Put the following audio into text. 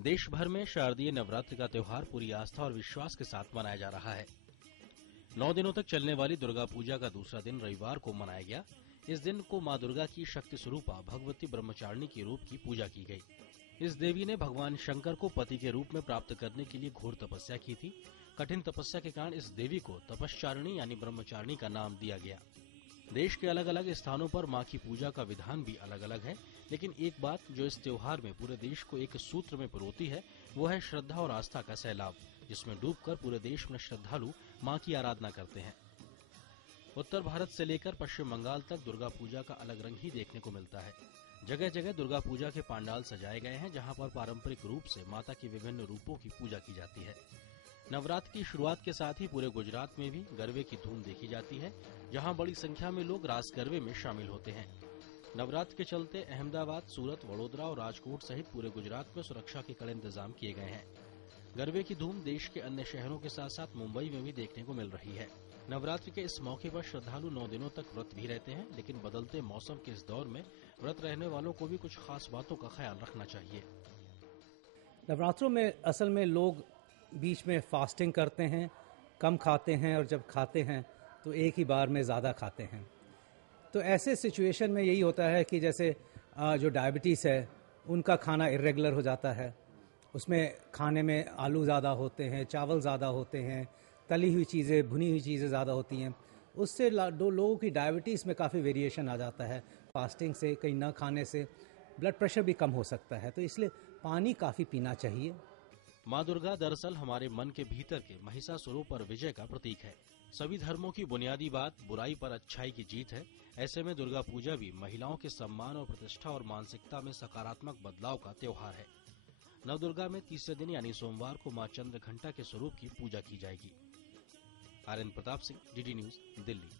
देश भर में शारदीय नवरात्र का त्योहार पूरी आस्था और विश्वास के साथ मनाया जा रहा है। 9 दिनों तक चलने वाली दुर्गा पूजा का दूसरा दिन रविवार को मनाया गया। इस दिन को मां दुर्गा की शक्ति स्वरूपा भगवती ब्रह्मचारिणी के रूप की पूजा की गई। इस देवी ने भगवान शंकर को पति के रूप में प्राप्त करने के लिए घोर तपस्या की थी। कठिन तपस्या के कारण इस देवी को तपश्चारिणी यानी ब्रह्मचारिणी का नाम दिया गया। देश के अलग अलग स्थानों पर मां की पूजा का विधान भी अलग अलग है, लेकिन एक बात जो इस त्योहार में पूरे देश को एक सूत्र में पिरोती है, वो है श्रद्धा और आस्था का सैलाब, जिसमें डूबकर पूरे देश में श्रद्धालु मां की आराधना करते हैं। उत्तर भारत से लेकर पश्चिम बंगाल तक दुर्गा पूजा का अलग रंग ही देखने को मिलता है। जगह जगह दुर्गा पूजा के पंडाल सजाए गए हैं, जहां पर पारंपरिक रूप से माता के विभिन्न रूपों की पूजा की जाती है। नवरात्र की शुरुआत के साथ ही पूरे गुजरात में भी गरबे की धूम देखी जाती है, जहां बड़ी संख्या में लोग रास गरबे में शामिल होते हैं। नवरात्र के चलते अहमदाबाद, सूरत, वडोदरा और राजकोट सहित पूरे गुजरात में सुरक्षा के कड़े इंतजाम किए गए हैं। गरबे की धूम देश के अन्य शहरों के साथ साथ मुंबई में भी देखने को मिल रही है। नवरात्रि के इस मौके पर श्रद्धालु 9 दिनों तक व्रत भी रहते हैं, लेकिन बदलते मौसम के इस दौर में व्रत रहने वालों को भी कुछ खास बातों का ख्याल रखना चाहिए। नवरात्रों में असल में लोग बीच में फास्टिंग करते हैं, कम खाते हैं, और जब खाते हैं तो एक ही बार में ज़्यादा खाते हैं। तो ऐसे सिचुएशन में यही होता है कि जैसे जो डायबिटीज़ है उनका खाना इरेगुलर हो जाता है। उसमें खाने में आलू ज़्यादा होते हैं, चावल ज़्यादा होते हैं, तली हुई चीज़ें, भुनी हुई चीज़ें ज़्यादा होती हैं। उससे लोगों की डायबिटीज़ में काफ़ी वेरिएशन आ जाता है। फास्टिंग से, कहीं न खाने से ब्लड प्रेशर भी कम हो सकता है। तो इसलिए पानी काफ़ी पीना चाहिए। मां दुर्गा दरअसल हमारे मन के भीतर के महिषासुर पर विजय का प्रतीक है। सभी धर्मों की बुनियादी बात बुराई पर अच्छाई की जीत है। ऐसे में दुर्गा पूजा भी महिलाओं के सम्मान और प्रतिष्ठा और मानसिकता में सकारात्मक बदलाव का त्योहार है। नवदुर्गा में तीसरे दिन यानी सोमवार को मां चंद्रघंटा के स्वरूप की पूजा की जाएगी। R N Pratap Singh, DD news, Delhi.